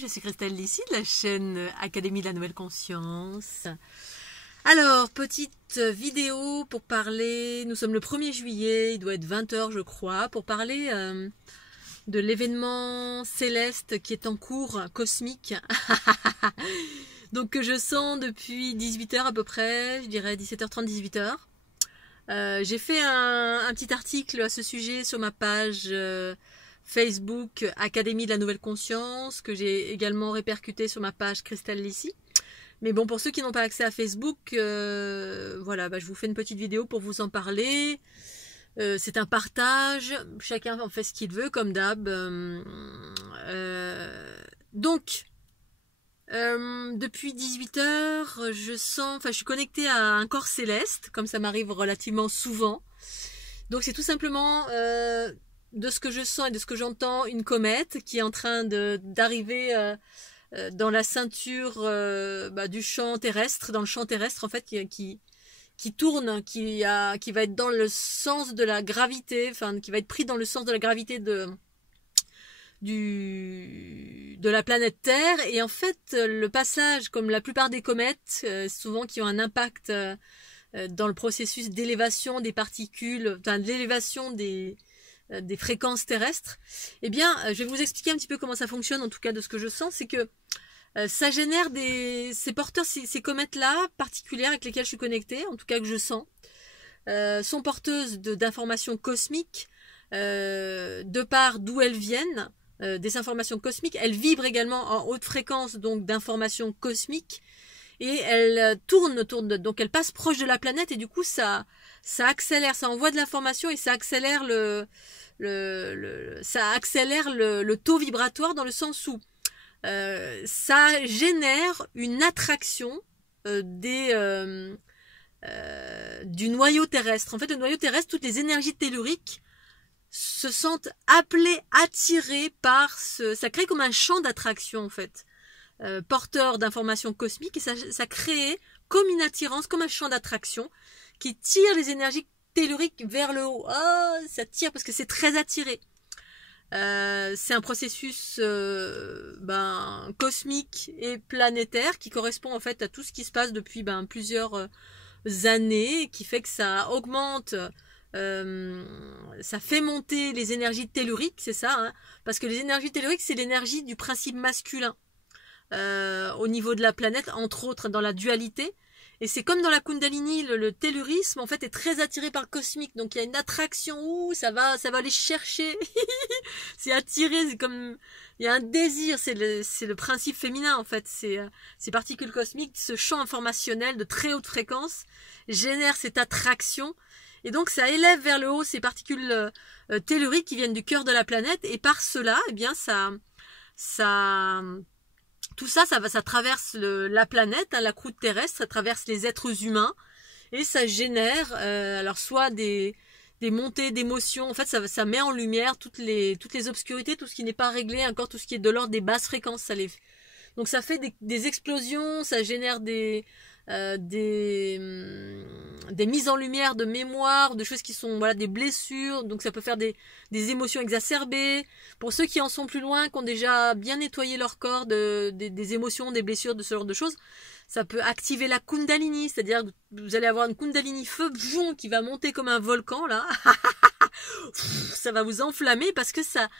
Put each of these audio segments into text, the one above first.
je suis Christelle Lissy de la chaîne Académie de la Nouvelle Conscience. Alors, petite vidéo pour parler, nous sommes le 1er juillet, il doit être 20 h je crois, pour parler de l'événement céleste qui est en cours, cosmique, donc que je sens depuis 18 h à peu près, je dirais 17h30, 18 h. J'ai fait un petit article à ce sujet sur ma page Facebook Académie de la Nouvelle Conscience, que j'ai également répercuté sur ma page Christelle Lissy. Mais bon, pour ceux qui n'ont pas accès à Facebook, voilà, je vous fais une petite vidéo pour vous en parler. C'est un partage, chacun en fait ce qu'il veut, comme d'hab. Donc, depuis 18 h, je suis connectée à un corps céleste, comme ça m'arrive relativement souvent. Donc c'est tout simplement, de ce que je sens et de ce que j'entends, une comète qui est en train d'arriver dans la ceinture du champ terrestre, dans le champ terrestre en fait, qui tourne, qui va être dans le sens de la gravité, enfin qui va être pris dans le sens de la gravité de la planète Terre. Et en fait le passage, comme la plupart des comètes, souvent qui ont un impact dans le processus d'élévation des particules, enfin de l'élévation des fréquences terrestres, eh bien je vais vous expliquer un petit peu comment ça fonctionne, en tout cas de ce que je sens. C'est que ça génère ces porteurs, ces comètes-là particulières avec lesquelles je suis connectée, en tout cas que je sens, sont porteuses d'informations cosmiques, de par d'où elles viennent, des informations cosmiques. Elles vibrent également en haute fréquence, donc d'informations cosmiques, et elles tournent autour donc elles passent proche de la planète, et du coup ça accélère, ça envoie de l'information et ça accélère le taux vibratoire, dans le sens où ça génère une attraction du noyau terrestre. En fait, le noyau terrestre, toutes les énergies telluriques se sentent appelées, attirées par ça crée comme un champ d'attraction en fait, porteur d'informations cosmiques, et ça crée comme une attirance, comme un champ d'attraction qui tire les énergies telluriques vers le haut. Oh, ça tire parce que c'est très attiré. C'est un processus cosmique et planétaire qui correspond en fait à tout ce qui se passe depuis plusieurs années, qui fait que ça augmente, ça fait monter les énergies telluriques, c'est ça, hein, parce que les énergies telluriques, c'est l'énergie du principe masculin au niveau de la planète, entre autres dans la dualité. Et c'est comme dans la Kundalini, le tellurisme en fait est très attiré par le cosmique. Donc il y a une attraction, ça va aller chercher. C'est attiré, c'est comme il y a un désir, c'est le principe féminin en fait. Ces particules cosmiques, ce champ informationnel de très haute fréquence génère cette attraction. Et donc ça élève vers le haut ces particules telluriques qui viennent du cœur de la planète, et par cela, eh bien tout ça, ça traverse la planète, hein, la croûte terrestre, ça traverse les êtres humains, et ça génère alors soit des montées d'émotions. En fait, ça met en lumière toutes les obscurités, tout ce qui n'est pas réglé encore, tout ce qui est de l'ordre des basses fréquences. Donc ça fait des explosions, ça génère des mises en lumière de mémoire, de choses qui sont des blessures. Donc ça peut faire des émotions exacerbées. Pour ceux qui en sont plus loin, qui ont déjà bien nettoyé leur corps des émotions, des blessures, de ce genre de choses, ça peut activer la Kundalini, c'est-à-dire que vous allez avoir une Kundalini feu qui va monter comme un volcan là. Ça va vous enflammer parce que ça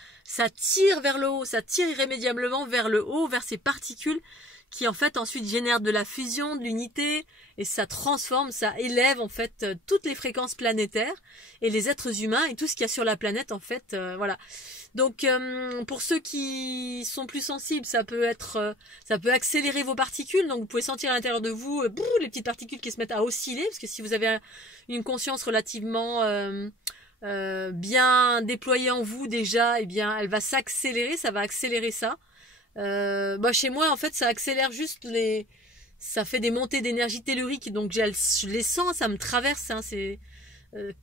tire vers le haut, ça tire irrémédiablement vers le haut, vers ces particules qui en fait ensuite génèrent de la fusion, de l'unité, et ça transforme, ça élève en fait toutes les fréquences planétaires et les êtres humains et tout ce qu'il y a sur la planète en fait, voilà. Donc pour ceux qui sont plus sensibles, ça peut accélérer vos particules. Donc vous pouvez sentir à l'intérieur de vous les petites particules qui se mettent à osciller, parce que si vous avez une conscience relativement bien déployée en vous déjà, eh bien elle va s'accélérer, ça va accélérer ça. Chez moi en fait ça accélère juste ça fait des montées d'énergie tellurique, donc je les sens, ça me traverse, hein,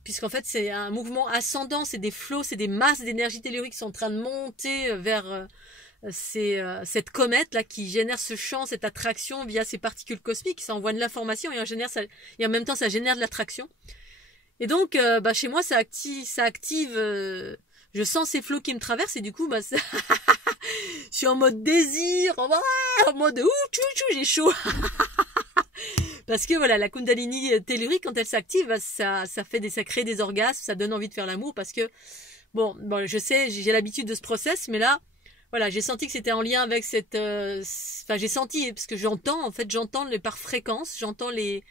puisqu'en fait c'est un mouvement ascendant, c'est des flots, c'est des masses d'énergie tellurique qui sont en train de monter vers cette comète là, qui génère ce champ, cette attraction via ces particules cosmiques. Ça envoie de l'information et en même temps ça génère de l'attraction. Et donc chez moi ça active je sens ces flots qui me traversent, et du coup je suis en mode désir, en mode ouh, chou, j'ai chaud. Parce que voilà, la Kundalini tellurique, quand elle s'active, bah, ça crée des orgasmes, ça donne envie de faire l'amour parce que, bon, je sais, j'ai l'habitude de ce process, mais là, voilà, j'ai senti que c'était en lien avec cette, enfin, j'ai senti, parce que j'entends par fréquence, quand il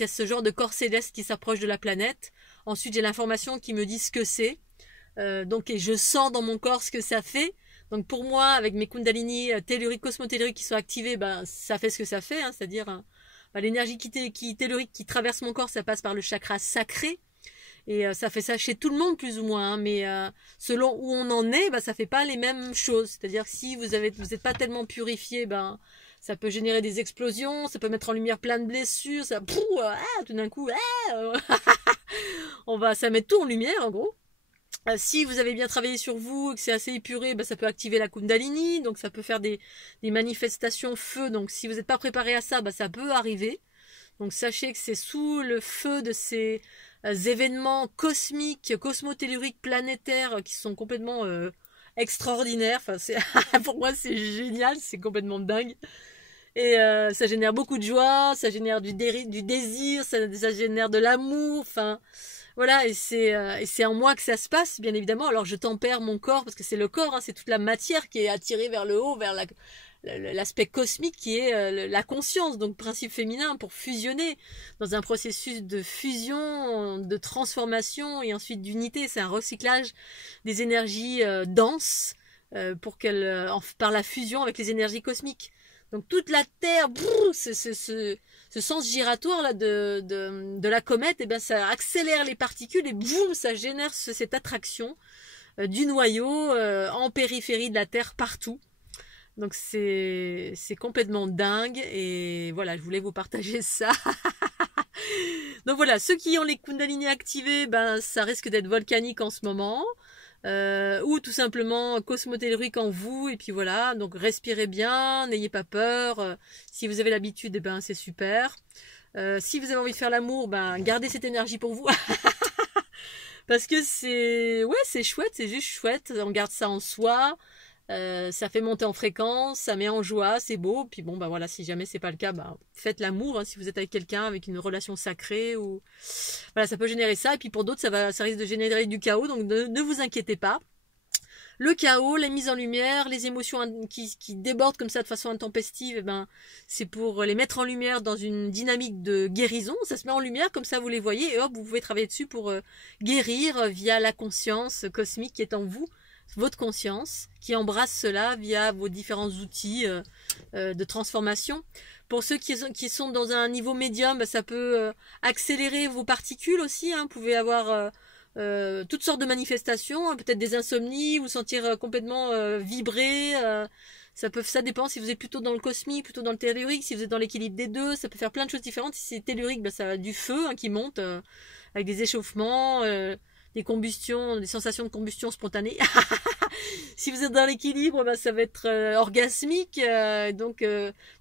y a ce genre de corps céleste qui s'approche de la planète. Ensuite, j'ai l'information qui me dit ce que c'est. Donc, et je sens dans mon corps ce que ça fait. Donc, pour moi, avec mes Kundalini telluriques, cosmotelluriques qui sont activés, ben, ça fait ce que ça fait, hein, c'est-à-dire, l'énergie tellurique qui traverse mon corps, ça passe par le chakra sacré. Et ça fait ça chez tout le monde plus ou moins, hein, mais selon où on en est, bah, ça fait pas les mêmes choses. C'est-à-dire que si vous n'êtes pas tellement purifié, ben ça peut générer des explosions, ça peut mettre en lumière plein de blessures, ça tout d'un coup, ça met tout en lumière en gros. Si vous avez bien travaillé sur vous et que c'est assez épuré, bah, ça peut activer la Kundalini, donc ça peut faire des manifestations feu. Donc si vous n'êtes pas préparé à ça, bah, ça peut arriver. Donc sachez que c'est sous le feu de ces événements cosmiques, cosmotelluriques, planétaires qui sont complètement extraordinaires. Enfin, pour moi c'est génial, c'est complètement dingue. Et ça génère beaucoup de joie, ça génère du désir, ça génère de l'amour. Enfin, voilà, et c'est en moi que ça se passe, bien évidemment. Alors je tempère mon corps parce que c'est le corps, hein, c'est toute la matière qui est attirée vers le haut, vers l'aspect cosmique qui est la conscience, donc principe féminin pour fusionner dans un processus de fusion, de transformation et ensuite d'unité. C'est un recyclage des énergies denses pour par la fusion avec les énergies cosmiques. Donc toute la Terre, ce sens giratoire là de la comète, et bien ça accélère les particules et boum, ça génère cette attraction du noyau en périphérie de la Terre partout. Donc c'est complètement dingue et voilà, je voulais vous partager ça. Donc voilà, ceux qui ont les Kundalini activés, ben ça risque d'être volcanique en ce moment. Ou tout simplement cosmotellurique en vous, et puis voilà, donc respirez bien, n'ayez pas peur, si vous avez l'habitude, eh ben c'est super. Si vous avez envie de faire l'amour, ben gardez cette énergie pour vous. Parce que c'est chouette, c'est juste chouette, on garde ça en soi. Ça fait monter en fréquence, ça met en joie, c'est beau. Puis bon, bah voilà, si jamais c'est pas le cas, bah faites l'amour. Hein, si vous êtes avec quelqu'un avec une relation sacrée ou voilà, ça peut générer ça. Et puis pour d'autres, ça risque de générer du chaos. Donc ne vous inquiétez pas. Le chaos, la mise en lumière, les émotions qui débordent comme ça de façon intempestive, eh ben c'est pour les mettre en lumière dans une dynamique de guérison. Ça se met en lumière comme ça, vous les voyez et hop, vous pouvez travailler dessus pour guérir via la conscience cosmique qui est en vous. Votre conscience qui embrasse cela via vos différents outils de transformation. Pour ceux qui sont dans un niveau médium, bah, ça peut accélérer vos particules aussi. Hein. Vous pouvez avoir toutes sortes de manifestations, hein, peut-être des insomnies, vous sentir complètement vibrer. Ça dépend si vous êtes plutôt dans le cosmique, plutôt dans le tellurique, si vous êtes dans l'équilibre des deux. Ça peut faire plein de choses différentes. Si c'est tellurique, bah, ça a du feu hein, qui monte avec des échauffements. Des combustions, des sensations de combustion spontanée. Si vous êtes dans l'équilibre, bah, ça va être orgasmique. Donc,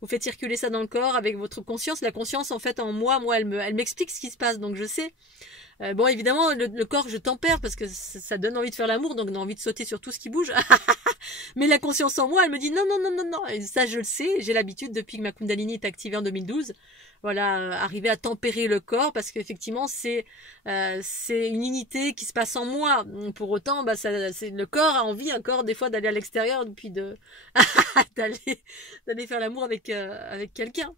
vous faites circuler ça dans le corps avec votre conscience. La conscience, en fait, en moi, elle m'explique ce qui se passe. Donc, je sais. Bon, évidemment, le corps, je tempère parce que ça donne envie de faire l'amour. Donc, on a envie de sauter sur tout ce qui bouge. Mais la conscience en moi, elle me dit non, non, non, non, non. Et ça, je le sais. J'ai l'habitude depuis que ma Kundalini est activée en 2012. Voilà, arriver à tempérer le corps parce qu'effectivement c'est une unité qui se passe en moi. Pour autant, bah le corps a envie encore des fois d'aller à l'extérieur puis d'aller faire l'amour avec quelqu'un.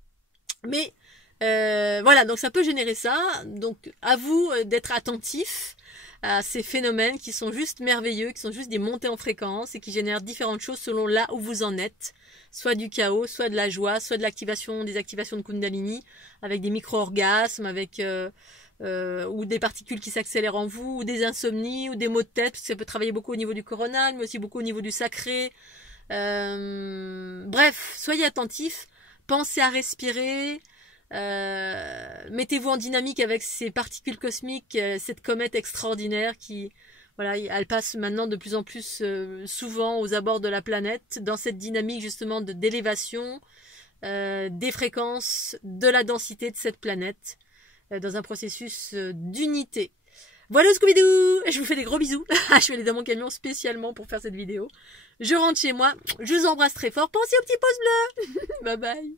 Mais voilà, donc ça peut générer ça. Donc à vous d'être attentif à ces phénomènes qui sont juste merveilleux, qui sont juste des montées en fréquence et qui génèrent différentes choses selon là où vous en êtes. Soit du chaos, soit de la joie, soit de des activations de Kundalini, avec des micro-orgasmes, avec ou des particules qui s'accélèrent en vous, ou des insomnies, ou des maux de tête, parce que ça peut travailler beaucoup au niveau du coronal, mais aussi beaucoup au niveau du sacré. Bref, soyez attentifs, pensez à respirer, mettez-vous en dynamique avec ces particules cosmiques, cette comète extraordinaire qui... Voilà, elle passe maintenant de plus en plus souvent aux abords de la planète, dans cette dynamique justement d'élévation des fréquences, de la densité de cette planète, dans un processus d'unité. Voilà Scooby-Doo. Je vous fais des gros bisous. Je vais aller dans mon camion spécialement pour faire cette vidéo. Je rentre chez moi. Je vous embrasse très fort. Pensez au petit pouce bleu. Bye bye.